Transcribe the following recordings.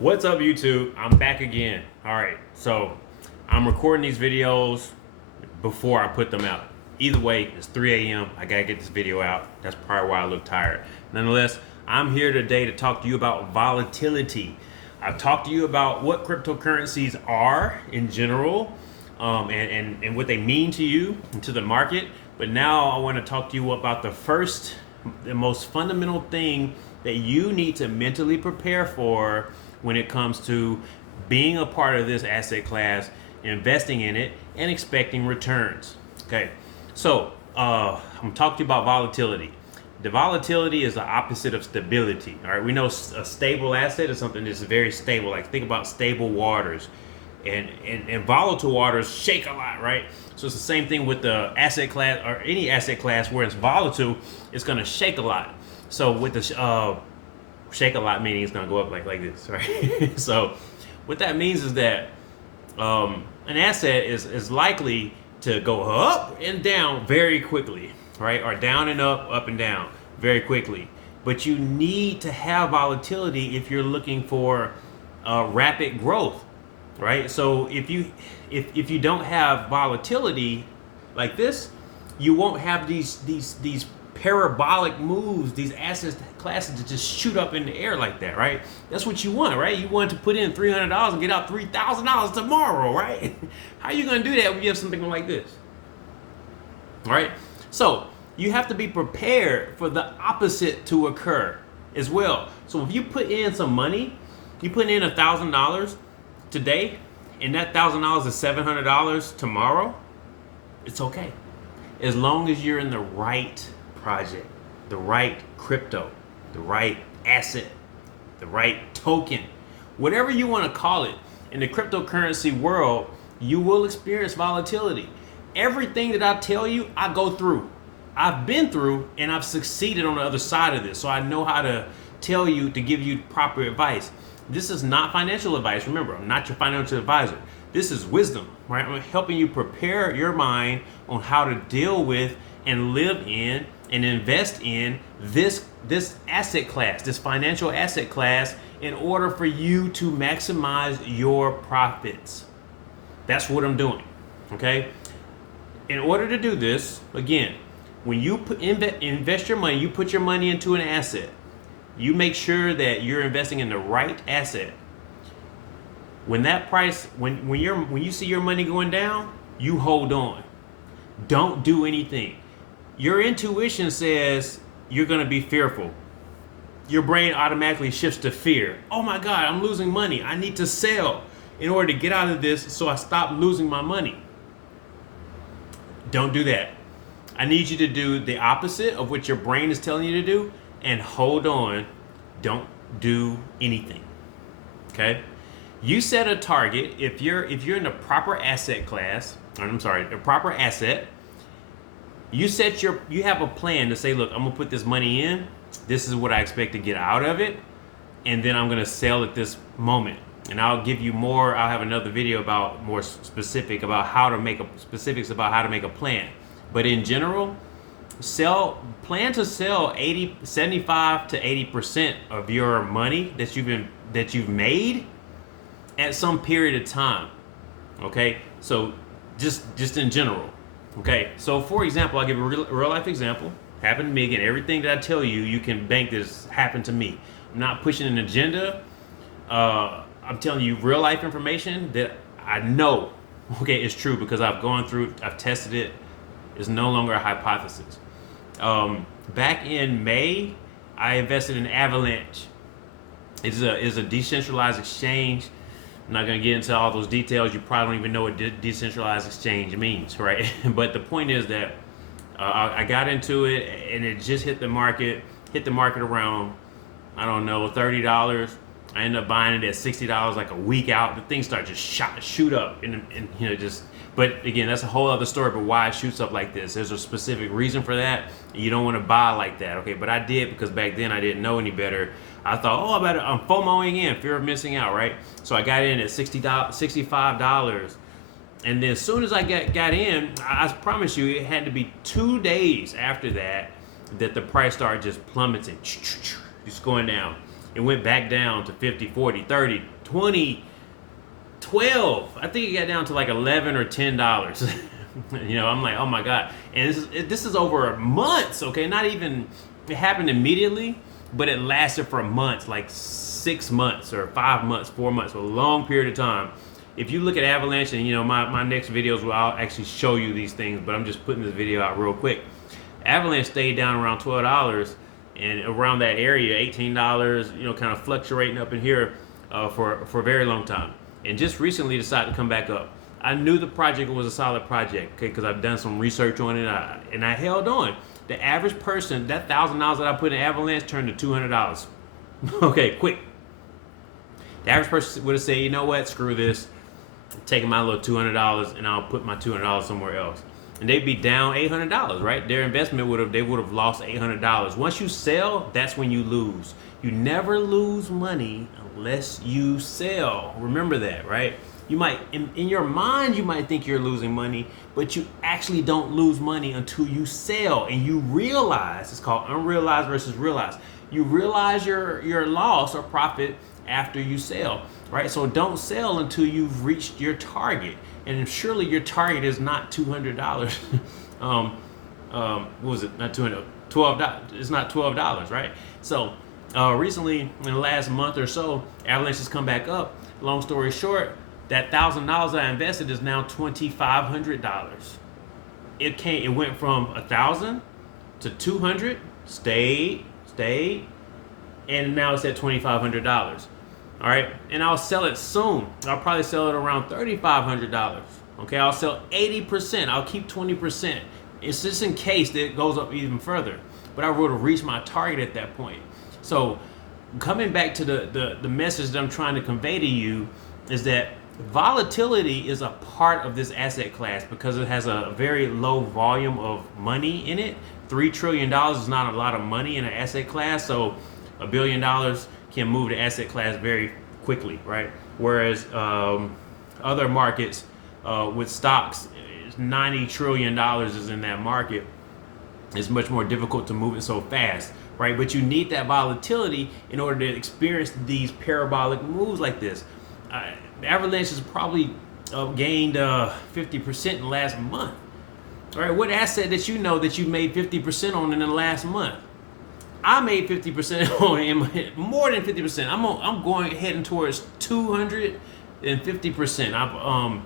What's up, YouTube? I'm back again. All right, so I'm recording these videos before I put them out. Either way, it's 3 a.m. I gotta get this video out. That's probably why I look tired. Nonetheless, I'm here today to talk to you about volatility. I've talked to you about what cryptocurrencies are in general, and what they mean to you and to the market. But now I want to talk to you about the most fundamental thing that you need to mentally prepare for when it comes to being a part of this asset class, investing in it, and expecting returns. Okay, so I'm talking to you about volatility. The volatility is the opposite of stability. All right, we know a stable asset is something that's very stable. Like think about stable waters, and volatile waters shake a lot, right? So it's the same thing with the asset class or any asset class where it's volatile, it's going to shake a lot. So with the shake a lot meaning it's going to go up like this, right? So what that means is that an asset is likely to go up and down very quickly, right? Or down and up and down very quickly. But you need to have volatility if you're looking for rapid growth, right? So if you don't have volatility like this, you won't have these parabolic moves, these asset classes to just shoot up in the air like that, right? That's what you want, right? You want to put in $300 and get out $3,000 tomorrow, right? How are you going to do that when you have something like this? All right? So you have to be prepared for the opposite to occur as well. So if you put in some money, you put in $1,000 today, and that $1,000 is $700 tomorrow, it's okay. As long as you're in the right project, the right crypto, the right asset, the right token, whatever you want to call it. In the cryptocurrency world, you will experience volatility. Everything that I tell you, I go through. I've been through and I've succeeded on the other side of this. So I know how to tell you, to give you proper advice. This is not financial advice. Remember, I'm not your financial advisor. This is wisdom, right? I'm helping you prepare your mind on how to deal with and live in and invest in this asset class, this financial asset class, in order for you to maximize your profits. That's what I'm doing, okay? In order to do this, again, when you invest your money, you put your money into an asset, you make sure that you're investing in the right asset. When that price, when you see your money going down, you hold on. Don't do anything. Your intuition says you're going to be fearful. Your brain automatically shifts to fear. Oh my God, I'm losing money. I need to sell in order to get out of this so I stop losing my money. Don't do that. I need you to do the opposite of what your brain is telling you to do and hold on. Don't do anything. Okay? You set a target. If you're in the proper asset class, the proper asset, you have a plan to say, look, I'm gonna put this money in. This is what I expect to get out of it, and then I'm gonna sell at this moment. And I'll give you more. I'll have another video about more specifics about how to make a plan. But in general, plan to sell 75 to 80% of your money that you've made at some period of time. Okay, so just in general. Okay, so for example, I'll give a real life example. Happened to me again. Everything that I tell you, you can bank this happened to me. I'm not pushing an agenda. I'm telling you real life information that I know, okay, it's true because I've gone through, I've tested it. It's no longer a hypothesis. Back in May, I invested in Avalanche. It's a decentralized exchange. I'm not going to get into all those details. You probably don't even know what decentralized exchange means, right? But the point is that I got into it and it just hit the market around, I don't know, $30. I ended up buying it at $60 like a week out. The thing started just shoot up and but again, that's a whole other story. But why it shoots up like this? There's a specific reason for that. You don't want to buy like that, okay? But I did because back then I didn't know any better. I thought, I'm FOMOing in, fear of missing out, right? So I got in at $65. And then as soon as I got in, I promise you, it had to be 2 days after that the price started just plummeting, just going down. it went back down to 50, 40, 30, 20, 12. I think it got down to like 11 or $10. You know, I'm like, oh my God. And this is over months, okay? Not even, it happened immediately, but it lasted for months, like 6 months or 5 months, 4 months, a long period of time. If you look at Avalanche, and you know, my next videos will I'll actually show you these things, but I'm just putting this video out real quick. Avalanche stayed down around $12 and around that area, $18, you know, kind of fluctuating up in here for a very long time. And just recently decided to come back up. I knew the project was a solid project, okay, because I've done some research on it, and I held on. The average person, that $1,000 that I put in Avalanche turned to $200. Okay, quick. The average person would have said, you know what, screw this. I'm taking my little $200 and I'll put my $200 somewhere else. And they'd be down $800, right? Their investment they would have lost $800. Once you sell, that's when you lose. You never lose money unless you sell. Remember that, right? You might, in your mind, you might think you're losing money, but you actually don't lose money until you sell and you realize, it's called unrealized versus realized. You realize your loss or profit after you sell, right? So don't sell until you've reached your target. And surely your target is not $200. What was it? Not $200, $12. It's not $12, right? So recently, in the last month or so, Avalanche has come back up. Long story short, that $1,000 I invested is now $2,500. It went from $1,000 to $200, stayed, and now it's at $2,500. All right, and I'll sell it soon. I'll probably sell it around $3,500. Okay, I'll sell 80%. I'll keep 20%. It's just in case that it goes up even further. But I would have reached my target at that point. So coming back to the message that I'm trying to convey to you is that volatility is a part of this asset class because it has a very low volume of money in it. $3 trillion is not a lot of money in an asset class, so $1 billion can move the asset class very quickly, right? Whereas other markets with stocks, $90 trillion is in that market. It's much more difficult to move it so fast, right? But you need that volatility in order to experience these parabolic moves like this. Avalanche has probably gained 50% in the last month. All right, what asset that you know that you made 50% on in the last month? I made 50% on it, more than 50%. I'm going heading towards 250%.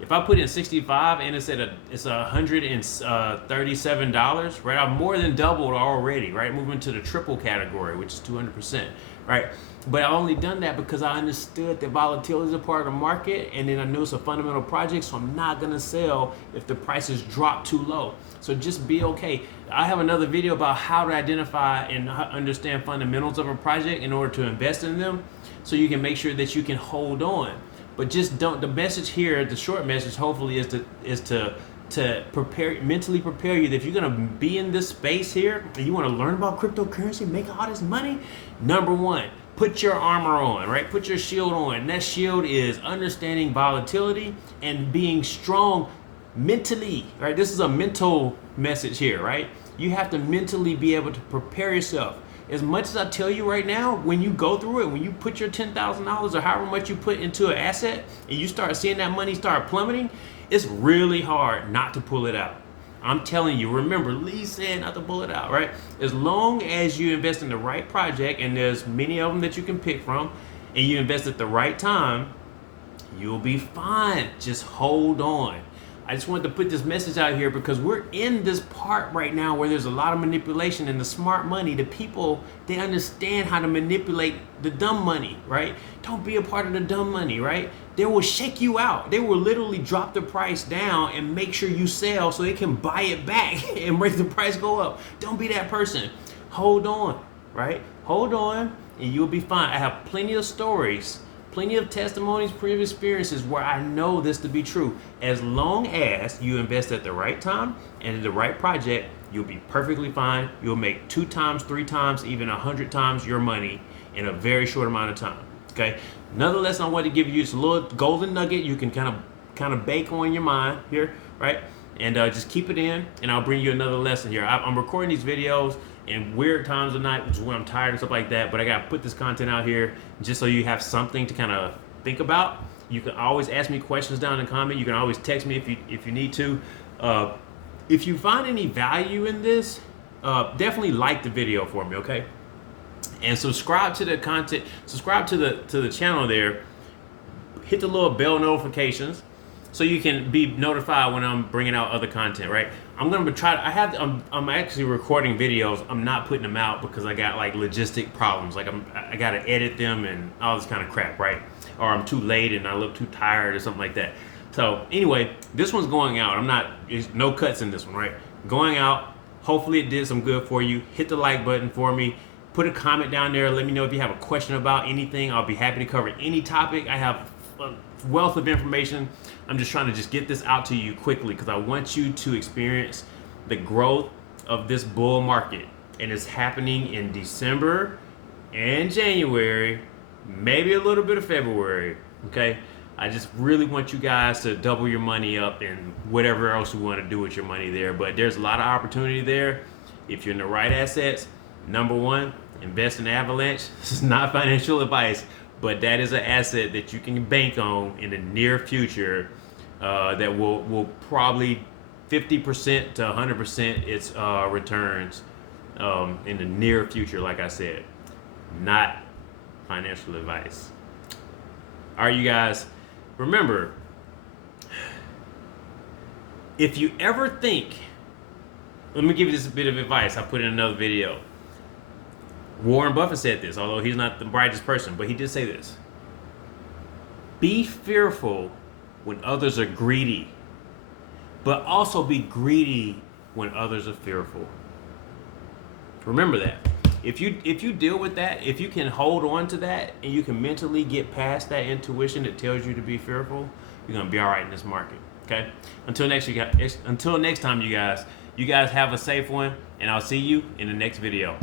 If I put in 65 and it's $137, right? I've more than doubled already, right? Moving to the triple category, which is 200%, right? But I only done that because I understood that volatility is a part of the market, and then I knew it's a fundamental project, so I'm not gonna sell if the prices drop too low. So just be okay. I have another video about how to identify and understand fundamentals of a project in order to invest in them, so you can make sure that you can hold on. But just don't. The message here, the short message, hopefully, is to mentally prepare you that if you're gonna be in this space here and you want to learn about cryptocurrency, make all this money. Number one, put your armor on, right? Put your shield on. And that shield is understanding volatility and being strong mentally, right? This is a mental message here, right? You have to mentally be able to prepare yourself. As much as I tell you right now, when you go through it, when you put your $10,000 or however much you put into an asset and you start seeing that money start plummeting, it's really hard not to pull it out. I'm telling you, remember, Lee said not to pull it out, right? As long as you invest in the right project, and there's many of them that you can pick from, and you invest at the right time, you'll be fine. Just hold on. I just wanted to put this message out here because we're in this part right now where there's a lot of manipulation, and the smart money, the people, they understand how to manipulate the dumb money, right? Don't be a part of the dumb money, right? They will shake you out. They will literally drop the price down and make sure you sell so they can buy it back and make the price go up. Don't be that person. Hold on, right? Hold on and you'll be fine. I have plenty of stories, plenty of testimonies, previous experiences where I know this to be true. As long as you invest at the right time and in the right project, you'll be perfectly fine. You'll make 2 times, 3 times, even 100 times your money in a very short amount of time. Okay. Another lesson I want to give you is a little golden nugget you can kind of bake on your mind here, right? And just keep it in, and I'll bring you another lesson here. I'm recording these videos and weird times of night, which is when I'm tired and stuff like that. But I gotta put this content out here just so you have something to kind of think about. You can always ask me questions down in the comment. You can always text me if you need to. If you find any value in this, definitely like the video for me, okay? And subscribe to the content. Subscribe to the channel there. Hit the little bell notifications so you can be notified when I'm bringing out other content, right? I'm gonna try. I'm actually recording videos. I'm not putting them out because I got like logistic problems. Like I gotta edit them and all this kind of crap, right? Or I'm too late and I look too tired or something like that. So anyway, this one's going out. There's no cuts in this one, right? Going out. Hopefully it did some good for you. Hit the like button for me. Put a comment down there. Let me know if you have a question about anything. I'll be happy to cover any topic. I have a wealth of information. I'm just trying to just get this out to you quickly because I want you to experience the growth of this bull market. And it's happening in December and January, maybe a little bit of February, okay? I just really want you guys to double your money up and whatever else you want to do with your money there. But there's a lot of opportunity there if you're in the right assets. Number one, invest in Avalanche. This is not financial advice, but that is an asset that you can bank on in the near future that will probably 50% to 100% its returns in the near future, like I said. Not financial advice. All right, you guys, remember, if you ever think, let me give you this bit of advice I put in another video. Warren Buffett said this, although he's not the brightest person, but he did say this. Be fearful when others are greedy, but also be greedy when others are fearful. Remember that. If you deal with that, if you can hold on to that and you can mentally get past that intuition that tells you to be fearful, you're gonna be all right in this market. Okay? Until next time, you guys have a safe one, and I'll see you in the next video.